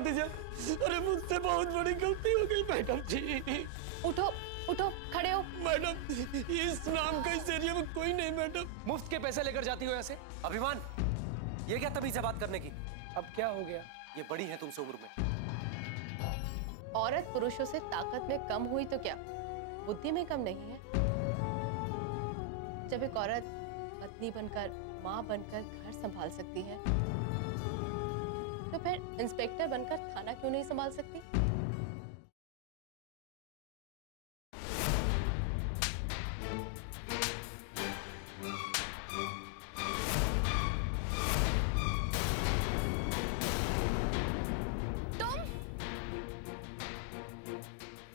कर दीजिए। अरे मुझसे बहुत बड़ी गलती हो गई मैडम जी। उठो उठो, खड़े हो। मैडम इस नाम का इस एरिया में कोई नहीं मैडम। मुफ्त के पैसे लेकर जाती हो ऐसे? अभिमान, ये क्या तमीज है बात करने की? अब क्या हो गया? ये बड़ी है तुमसे उम्र में। औरत पुरुषों से ताकत में कम हुई तो क्या बुद्धि में कम नहीं है? जब एक औरत पत्नी बनकर, माँ बनकर घर संभाल सकती है तो फिर इंस्पेक्टर बनकर थाना क्यों नहीं संभाल सकती?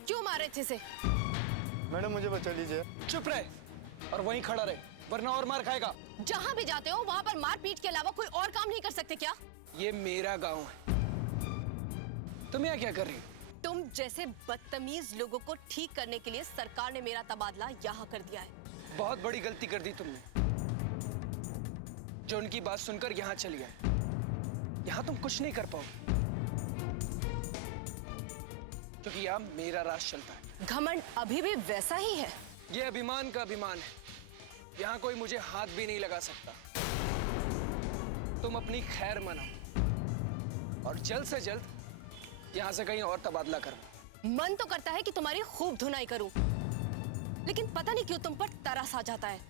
क्यों मारे थे इसे? मैडम मुझे बचा लीजिए। चुप रहे और वहीं खड़ा रहे, वरना और मार खाएगा। जहाँ भी जाते हो वहाँ पर मार पीट के अलावा कोई और काम नहीं कर सकते क्या? ये मेरा गांव है। तुम यहाँ क्या कर रही हो? तुम जैसे बदतमीज लोगों को ठीक करने के लिए सरकार ने मेरा तबादला यहाँ कर दिया है। बहुत बड़ी गलती कर दी तुमने, जो उनकी बात सुनकर यहाँ चली आए। यहाँ तुम कुछ नहीं कर पाओगे, क्योंकि यहाँ मेरा राज चलता है। घमंड अभी भी वैसा ही है। ये अभिमान का अभिमान है, यहाँ कोई मुझे हाथ भी नहीं लगा सकता। तुम अपनी खैर मनाओ और जल्द से जल्द यहाँ से कहीं और तबादला करो। मन तो करता है कि तुम्हारी खूब धुनाई करूं, लेकिन पता नहीं क्यों तुम पर तरस आ जाता है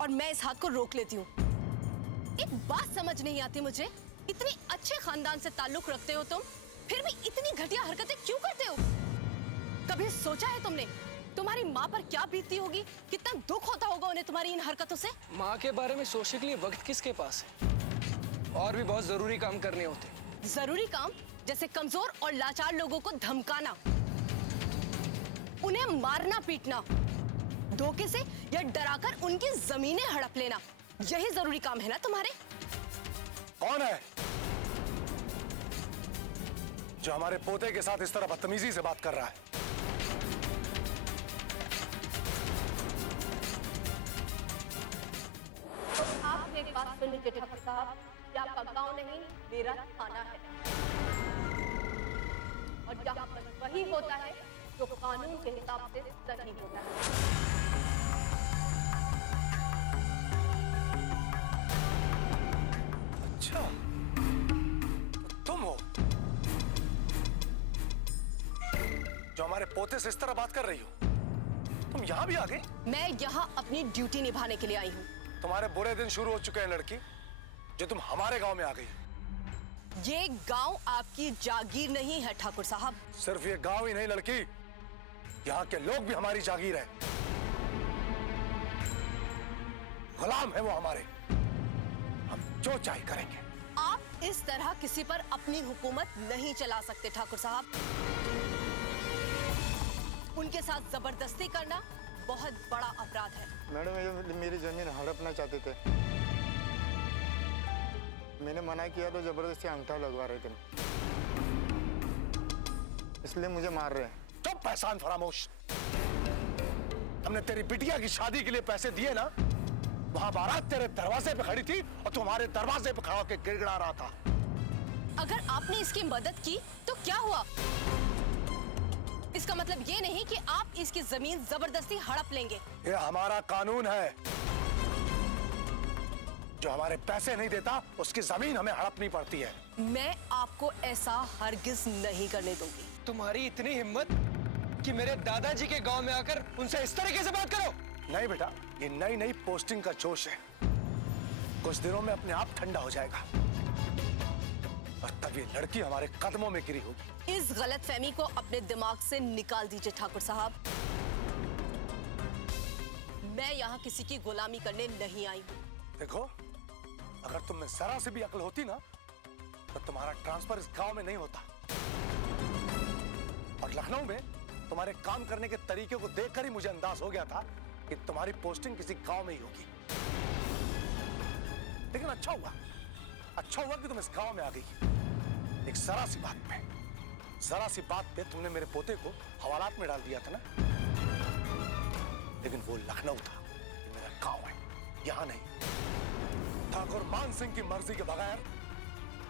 और मैं इस हाथ को रोक लेती हूँ। एक बात समझ नहीं आती मुझे, इतने अच्छे खानदान से ताल्लुक रखते हो तुम, फिर भी इतनी घटिया हरकतें क्यों करते हो? कभी सोचा है तुमने तुम्हारी माँ पर क्या बीतती होगी? कितना दुख होता होगा उन्हें तुम्हारी इन हरकतों से? माँ के बारे में सोचने के लिए वक्त किसके पास है? और भी बहुत जरूरी काम करने होते। जरूरी काम जैसे कमजोर और लाचार लोगों को धमकाना, उन्हें मारना पीटना, धोखे से या डराकर उनकी जमीनें हड़प लेना, यही जरूरी काम है ना तुम्हारे? कौन है जो हमारे पोते के साथ इस तरह बदतमीजी से बात कर रहा है? तो आप एक बात सुन लीजिए ठाकुर साहब, ये आपका गांव नहीं मेरा थाना है और यहाँ पर वही होता है जो कानून के हिसाब से सही होता है। अच्छा, तो तुम हो जो हमारे पोते से इस तरह बात कर रही हो? तुम यहाँ भी आ गई? मैं यहाँ अपनी ड्यूटी निभाने के लिए आई हूँ। तुम्हारे बुरे दिन शुरू हो चुके हैं लड़की, जो तुम हमारे गांव में आ गई। ये गांव आपकी जागीर नहीं है ठाकुर साहब। सिर्फ ये गांव ही नहीं लड़की, यहाँ के लोग भी हमारी जागीर है। गुलाम है वो हमारे, हम जो चाहे करेंगे। आप इस तरह किसी पर अपनी हुकूमत नहीं चला सकते ठाकुर साहब। उनके साथ जबरदस्ती करना बहुत बड़ा अपराध है। मैडम ये मेरी जमीन हड़पना चाहते थे, मैंने मना किया तो जबरदस्ती अंगूठा लगवा रहे थे, इसलिए मुझे मार रहे हैं। चुप एहसान फरामोश। हमने तेरी बिटिया की शादी के लिए पैसे दिए ना, वहां बारात तेरे दरवाजे पे खड़ी थी और तुम्हारे दरवाजे पे खड़ा होकर गिड़गिड़ा रहा था। अगर आपने इसकी मदद की तो क्या हुआ? इसका मतलब ये नहीं कि आप इसकी जमीन जबरदस्ती हड़प लेंगे। ये हमारा कानून है, जो हमारे पैसे नहीं देता उसकी जमीन हमें हड़पनी पड़ती है। मैं आपको ऐसा हरगिज नहीं करने दूंगी। तुम्हारी इतनी हिम्मत कि मेरे दादाजी के गांव में आकर उनसे इस तरीके से बात करो? नहीं बेटा, ये नई नई पोस्टिंग का जोश है, कुछ दिनों में अपने आप ठंडा हो जाएगा और तब ये लड़की हमारे कदमों में गिरी होगी। इस गलतफहमी को अपने दिमाग से निकाल दीजिए ठाकुर साहब। मैं यहाँ किसी की गुलामी करने नहीं आई हूँ। देखो, अगर तुम में जरा से भी अकल होती ना, तो तुम्हारा ट्रांसफर इस गांव में नहीं होता और लखनऊ में तुम्हारे काम करने के तरीके को देखकर ही मुझे अंदाज हो गया था कि तुम्हारी पोस्टिंग किसी गांव में ही होगी। लेकिन अच्छा हुआ कि तुम इस गांव में आ गई। एक जरा सी बात पे तुमने मेरे पोते को हवालात में डाल दिया था ना, लेकिन वो लखनऊ था, ये मेरा गांव है, यहां नहीं। ठाकुर मान सिंह की मर्जी के बगैर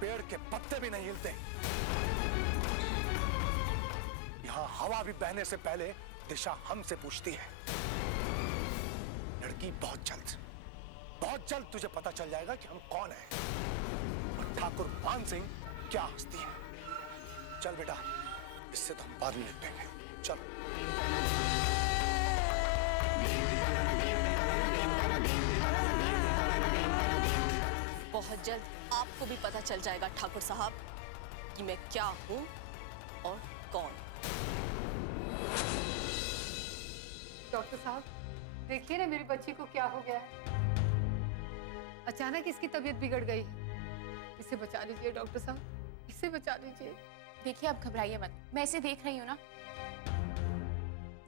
पेड़ के पत्ते भी नहीं हिलते। यहाँ हवा भी बहने से पहले दिशा हमसे पूछती है। लड़की, बहुत जल्द तुझे पता चल जाएगा कि हम कौन हैं और ठाकुर मान सिंह क्या हस्ती है। चल बेटा, इससे तो हम बाद में निपटेंगे। चलो। बहुत जल्द आपको भी पता चल जाएगा ठाकुर साहब कि मैं क्या हूं और कौन। डॉक्टर साहब, देखिए ना मेरी बच्ची को क्या हो गया है। अचानक इसकी तबीयत बिगड़ गई है। इसे बचा लीजिए डॉक्टर साहब, इसे बचा लीजिए। देखिए, आप घबराइए मत, मैं इसे देख रही हूँ ना।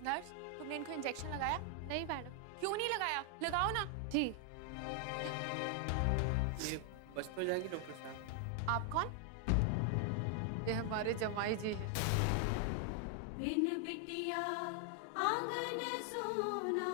नर्स, तुमने इनको इंजेक्शन लगाया? नहीं मैडम। क्यों नहीं लगाया? लगाओ ना। जी। ये बच तो जाएगी डॉक्टर साहब। आप कौन? ये हमारे जमाई जी हैं। बिन बिटिया आंगन सोना।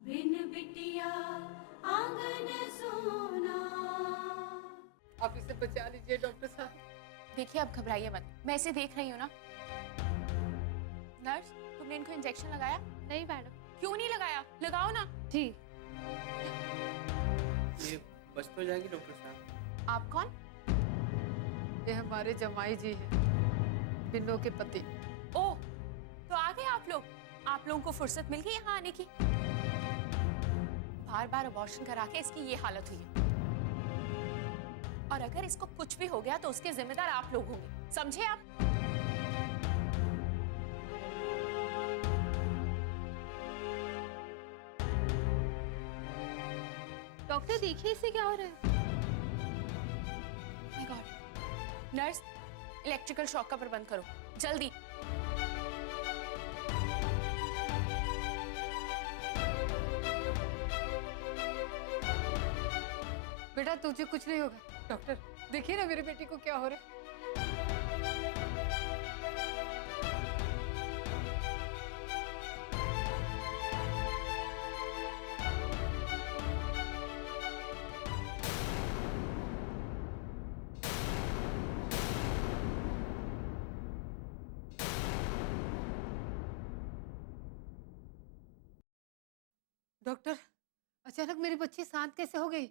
बिन बिटिया आंगन सोना। आप इसे बचा लीजिए डॉक्टर साहब। देखिए, आप घबराइए मत, मैं इसे देख रही हूँ ना। नर्स, तुमने इनको इंजेक्शन लगाया? नहीं मैडम। क्यों नहीं लगाया? लगाओ ना। जी। ये बच तो जाएगी डॉक्टर साहब। आप कौन? ये हमारे जमाई जी हैं, बिन्नों के पति। ओह, तो आ गए आप लोग। आप लोगों को फुर्सत मिल गई यहाँ आने की। बार बार अबॉर्शन करा के इसकी ये हालत हुई है, और अगर इसको कुछ भी हो गया तो उसके जिम्मेदार आप लोग होंगे, समझे आप? डॉक्टर देखिए इसे क्या हो रहा है। My God. Nurse, electrical shock का प्रबंध करो जल्दी। बेटा तुझे कुछ नहीं होगा। डॉक्टर देखिए ना मेरी बेटी को क्या हो रहा है। डॉक्टर, अचानक मेरी बच्ची शांत कैसे हो गई?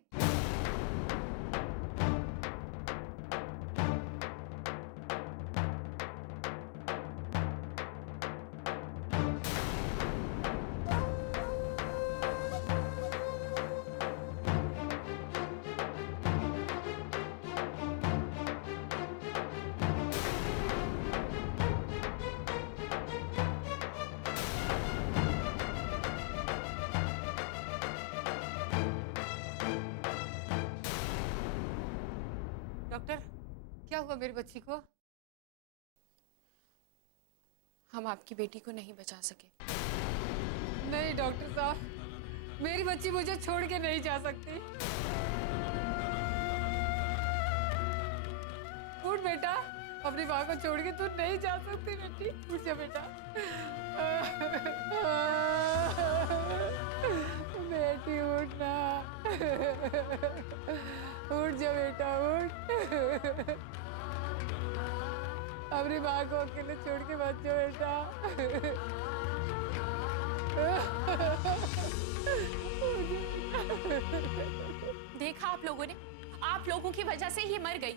डॉक्टर, क्या हुआ मेरी बच्ची को? हम आपकी बेटी को नहीं बचा सके। नहीं डॉक्टर साहब, मेरी बच्ची मुझे छोड़ के नहीं जा सकती। उठ बेटा, अपनी माँ को छोड़ के तू नहीं जा सकती बेटी। उठ जा बेटा। बेटी उठना। उठ जा बेटा, उठ। अपनी माँ को अकेले छोड़ के मत जाओ बेटा। देखा आप लोगों ने, आप लोगों की वजह से ही मर गई।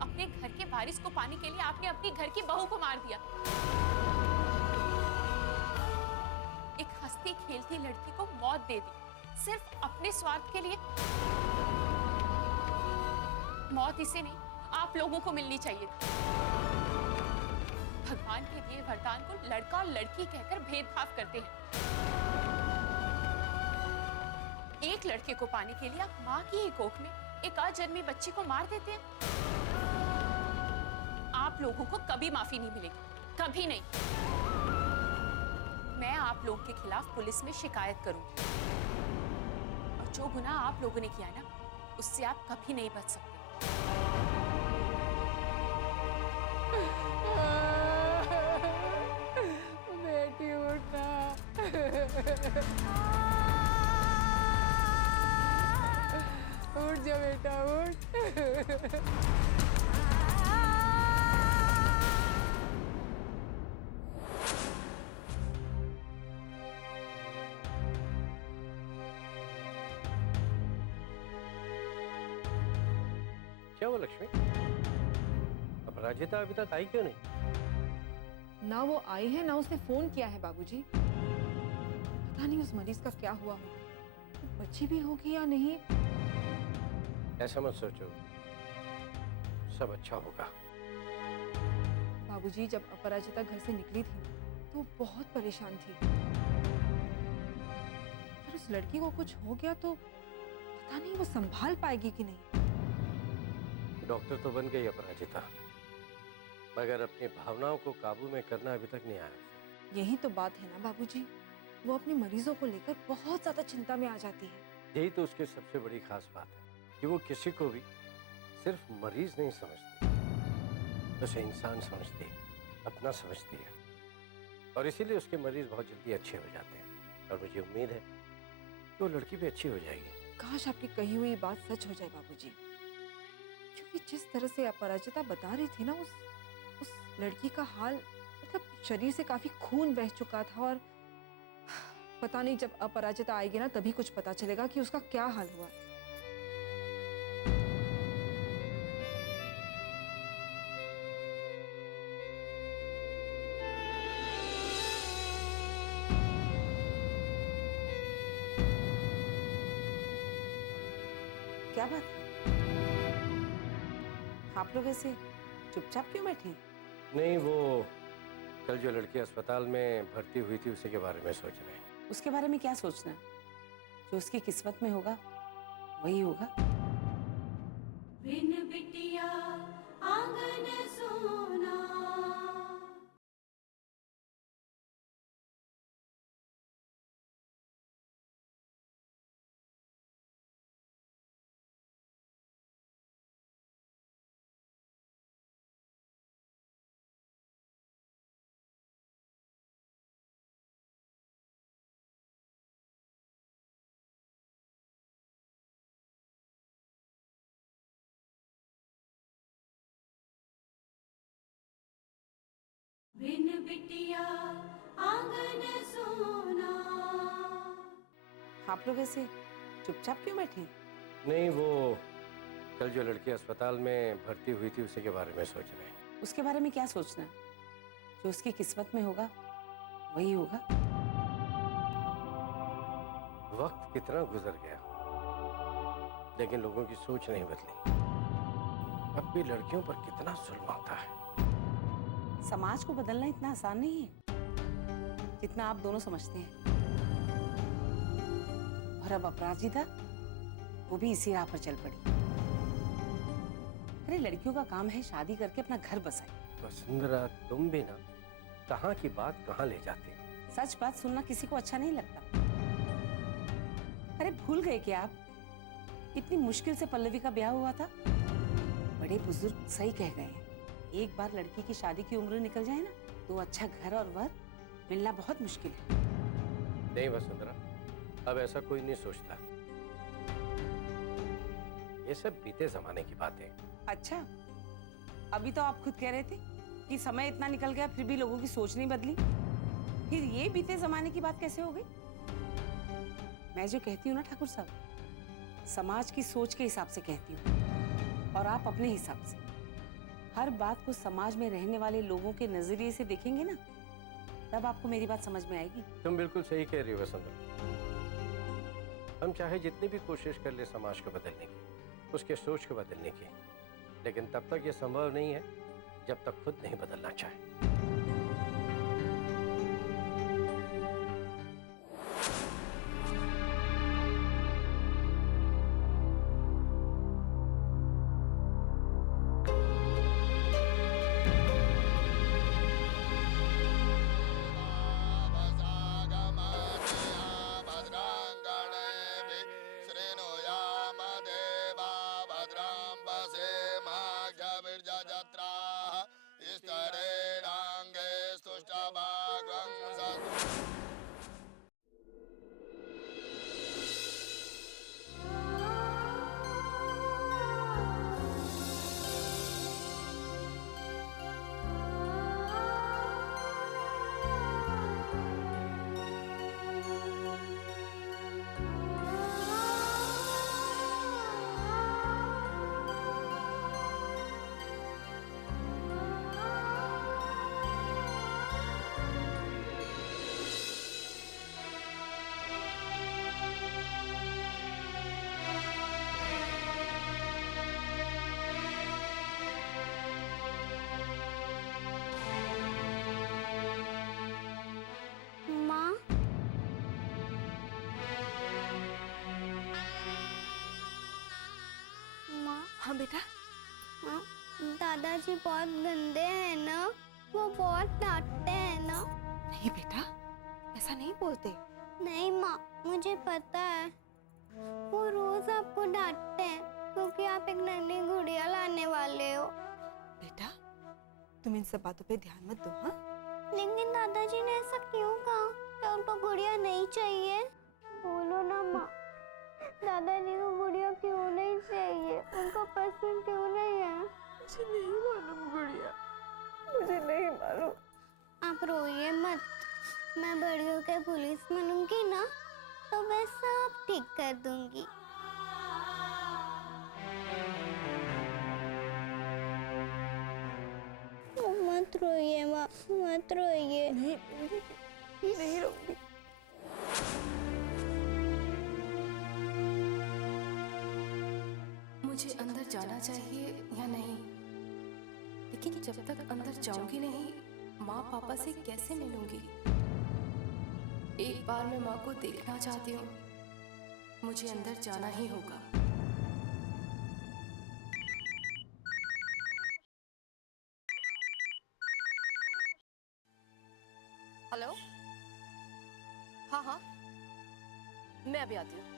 अपने घर के वारिस को पाने के लिए आपने अपनी घर की बहू को मार दिया। एक हंसती खेलती लड़की को मौत दे दी सिर्फ अपने स्वार्थ के लिए। मौत इसे नहीं, आप लोगों को मिलनी चाहिए थी। भगवान के दिए वरदान को लड़का और लड़की कहकर भेदभाव करते हैं। एक लड़के को पाने के लिए आप माँ की ही कोख में एक अजन्मी बच्ची को मार देते हैं। आप लोगों को कभी माफी नहीं मिलेगी, कभी नहीं। मैं आप लोगों के खिलाफ पुलिस में शिकायत करूंगी और जो गुनाह आप लोगों ने किया है ना, उससे आप कभी नहीं बच सकते। बेटी उठना। उठ जा बेटा, उठ। क्या हुआ लक्ष्मी? अपराजिता अभी तक आई क्यों नहीं? ना वो आई है ना उसने फोन किया है बाबूजी। पता नहीं उस मरीज का क्या हुआ होगा, बच्ची भी होगी या नहीं। ऐसा मत सोचो, सब अच्छा होगा। बाबूजी जब अपराजिता घर से निकली थी तो बहुत परेशान थी। अगर उस लड़की को कुछ हो गया तो पता नहीं वो संभाल पाएगी कि नहीं। डॉक्टर तो बन गई अपराजिता, मगर अपनी भावनाओं को काबू में करना अभी तक नहीं आया। यही तो बात है ना बाबूजी, वो अपने मरीजों को लेकर बहुत ज्यादा चिंता में आ जाती है। यही तो उसकी सबसे बड़ी खास बात है कि वो किसी को भी सिर्फ मरीज नहीं समझती, उसे इंसान समझती है, अपना समझती है, और इसीलिए उसके मरीज बहुत जल्दी अच्छे हो जाते हैं। और मुझे उम्मीद है कि वो लड़की भी अच्छी हो जाएगी। काश आपकी कही हुई बात सच हो जाए बाबूजी, क्योंकि जिस तरह से अपराजिता बता रही थी ना, उस लड़की का हाल, मतलब शरीर से काफी खून बह चुका था। और पता नहीं जब अपराजिता आएगी ना तभी कुछ पता चलेगा कि उसका क्या हाल हुआ। क्या बात है? आप लोग ऐसे चुपचाप क्यों बैठे? नहीं, वो कल जो लड़की अस्पताल में भर्ती हुई थी उसी के बारे में सोच रहे हैं। उसके बारे में क्या सोचना? जो उसकी किस्मत में होगा वही होगा। बिन बिटिया आंगन सोना। बिन बिटिया आंगन सोना। आप लोग ऐसे चुपचाप क्यों बैठे? नहीं, वो कल जो लड़की अस्पताल में भर्ती हुई थी उसी के बारे में सोच रहे हैं। उसके बारे में क्या सोचना? जो उसकी किस्मत में होगा वही होगा। वक्त कितना गुजर गया, लेकिन लोगों की सोच नहीं बदली। अब भी लड़कियों पर कितना जुल्म होता है। समाज को बदलना इतना आसान नहीं है जितना आप दोनों समझते हैं। और अब अपराजिता वो भी इसी राह पर चल पड़ी। अरे लड़कियों का काम है शादी करके अपना घर बसाए। वसुंधरा, तुम भी ना कहाँ की बात कहाँ ले जाते। सच बात सुनना किसी को अच्छा नहीं लगता। अरे भूल गए क्या आप? इतनी मुश्किल से पल्लवी का ब्याह हुआ था। बड़े बुजुर्ग सही कह गए हैं, एक बार लड़की की शादी की उम्र निकल जाए ना तो अच्छा घर और वर मिलना बहुत मुश्किल है। नहीं वसुंधरा, अब ऐसा कोई नहीं सोचता। ये सब बीते जमाने की बातें। अच्छा, अभी तो आप खुद कह रहे थे कि समय इतना निकल गया फिर भी लोगों की सोच नहीं बदली। फिर ये बीते जमाने की बात कैसे हो गई? मैं जो कहती हूँ ना ठाकुर साहब, समाज की सोच के हिसाब से कहती हूँ, और आप अपने हिसाब से। हर बात को समाज में रहने वाले लोगों के नजरिए से देखेंगे ना, तब आपको मेरी बात समझ में आएगी। तुम बिल्कुल सही कह रही हो वसुंधरा। हम चाहे जितनी भी कोशिश कर ले समाज को बदलने की, उसके सोच को बदलने की, लेकिन तब तक ये संभव नहीं है जब तक खुद नहीं बदलना चाहे। बेटा? हाँ, दादाजी बहुत गंदे हैं ना, वो बहुत डांटते हैं ना। नहीं बेटा, ऐसा नहीं बोलते। नहीं माँ, मुझे पता है, वो रोज आपको डांटते हैं क्योंकि आप एक नन्ही गुड़िया लाने वाले हो। बेटा, तुम इन सब बातों पे ध्यान मत दो। हाँ, लेकिन दादाजी ने ऐसा क्यों कहा? क्या उनको गुड़िया नहीं चाहिए? बोलो ना माँ, दादाजी को गुड़िया क्यों नहीं चाहिए? उनको पसंद क्यों नहीं है? मुझे नहीं मालूम गुड़िया, मुझे नहीं मालूम। आप रोइए मत, मैं बड़ी होकर पुलिस बनूंगी ना, तो मैं सब ठीक कर दूंगी। मत रोइए माँ, मत रोइए। नहीं रोऊंगी। मुझे अंदर जाना चाहिए या नहीं? लेकिन जब तक अंदर जाऊंगी नहीं, माँ पापा से कैसे मिलूंगी? एक बार मैं माँ को देखना चाहती हूँ, मुझे अंदर जाना ही होगा। हेलो, हाँ हाँ, मैं अभी आती हूँ।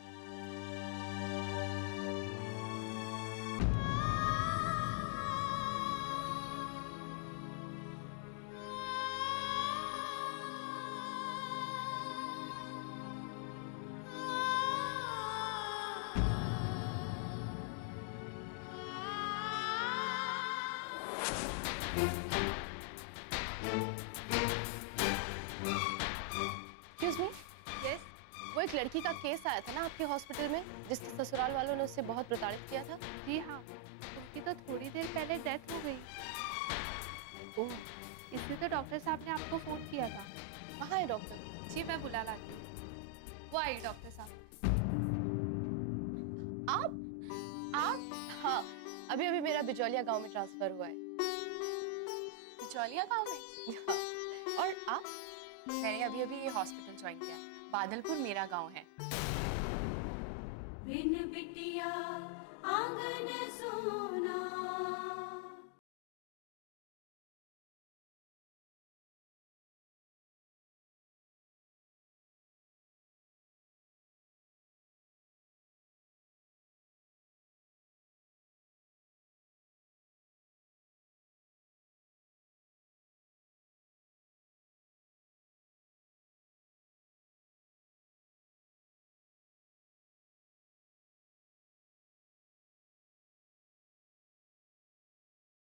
Excuse me? Yes? वो एक लड़की का केस आया था ना आपके हॉस्पिटल में, जिसके ससुराल वालों ने उससे बहुत प्रताड़ित किया था। जी हाँ, उनकी तो थोड़ी देर पहले डेथ हो गई। ओह, इसलिए तो डॉक्टर साहब ने आपको फोन किया था। कहाँ है डॉक्टर? जी मैं बुला लाती हूँ। वो आई डॉक्टर साहब। आप? हाँ, अभी अभी मेरा बिजौलिया गांव में ट्रांसफर हुआ है। बिचौलिया गांव में? हाँ। और आप? मैंने अभी अभी ये हॉस्पिटल ज्वाइन किया। बादलपुर मेरा गांव है। बिन बिटिया आंगन सोना।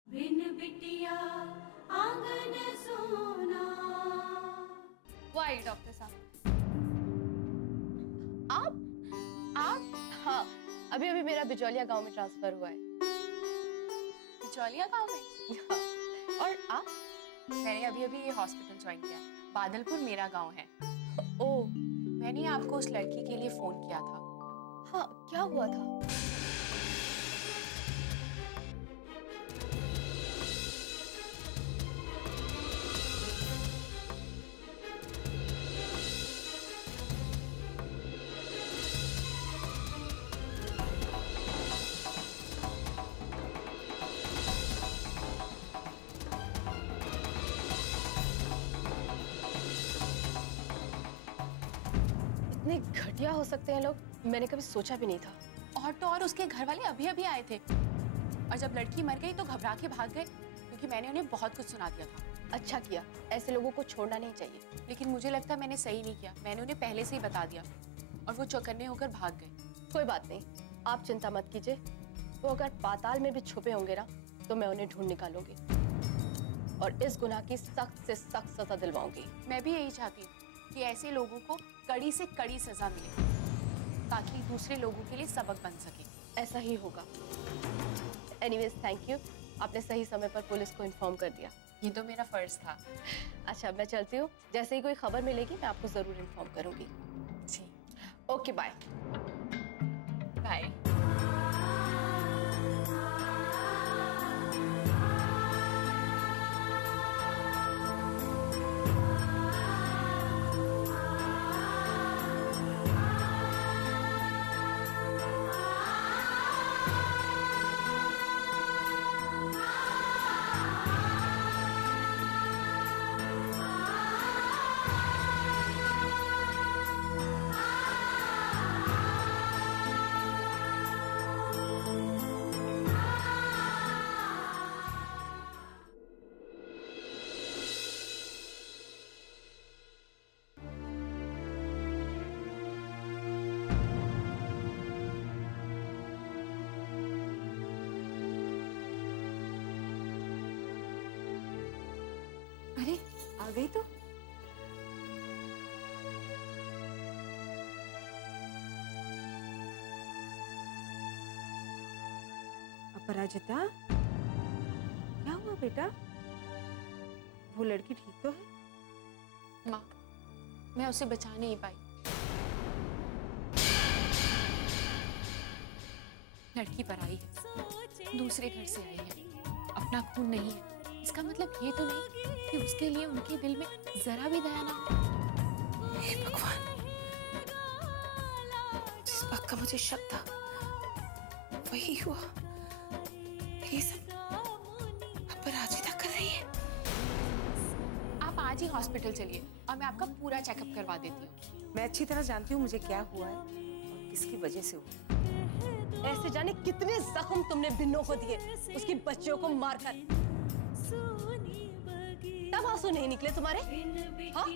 बिन बिटिया आंगन सोना। वो आई डॉक्टर साहब। आप? हाँ, अभी अभी मेरा बिजौलिया गांव में ट्रांसफर हुआ है। बिचौलिया गांव में? हाँ। और आप? मैंने अभी अभी ये हॉस्पिटल ज्वाइन किया। बादलपुर मेरा गांव है। ओह, मैंने आपको उस लड़की के लिए फोन किया था। हाँ, क्या हुआ था? इतने घटिया हो सकते हैं लोग, मैंने कभी सोचा भी नहीं था। और तो और उसके घर वाले अभी अभी आए थे, और जब लड़की मर गई तो घबरा के भाग गए, क्योंकि मैंने उन्हें बहुत कुछ सुना दिया था। अच्छा किया, ऐसे लोगों को छोड़ना नहीं चाहिए। लेकिन मुझे लगता है मैंने सही नहीं किया। मैंने उन्हें पहले से ही बता दिया और वो चौकन्ने होकर भाग गए। कोई बात नहीं, आप चिंता मत कीजिए। वो अगर पाताल में भी छुपे होंगे ना, तो मैं उन्हें ढूंढ निकालूंगी और इस गुनाह की सख्त से सख्त सजा दिलवाऊंगी। मैं भी यही चाहती हूँ कि ऐसे लोगों को कड़ी से कड़ी सजा मिले, ताकि दूसरे लोगों के लिए सबक बन सके। ऐसा ही होगा। एनीवेज थैंक यू, आपने सही समय पर पुलिस को इन्फॉर्म कर दिया। ये तो मेरा फर्ज था। अच्छा, मैं चलती हूँ। जैसे ही कोई खबर मिलेगी मैं आपको जरूर इन्फॉर्म करूंगी। जी, ओके, बाय बाय। गई तो अपराजिता, क्या हुआ बेटा? वो लड़की ठीक तो है? माँ, मैं उसे बचा नहीं पाई। लड़की पर आई है, दूसरे घर से आई है, अपना खून नहीं है। इसका मतलब ये तो नहीं कि उसके लिए उनके दिल में जरा भी दया ना हो। हे भगवान, जिस बात का मुझे शक था वही हुआ। ये सब अपराजिता कर रही है। आप आज ही हॉस्पिटल चलिए और मैं आपका पूरा चेकअप करवा देती हूँ। मैं अच्छी तरह जानती हूँ मुझे क्या हुआ है और किसकी वजह से हुआ। ऐसे जाने कितने जख्म तुमने बिन्नों को दिए उसकी बच्चियों को मारकर, तब आंसू नहीं निकले तुम्हारे? हाँ?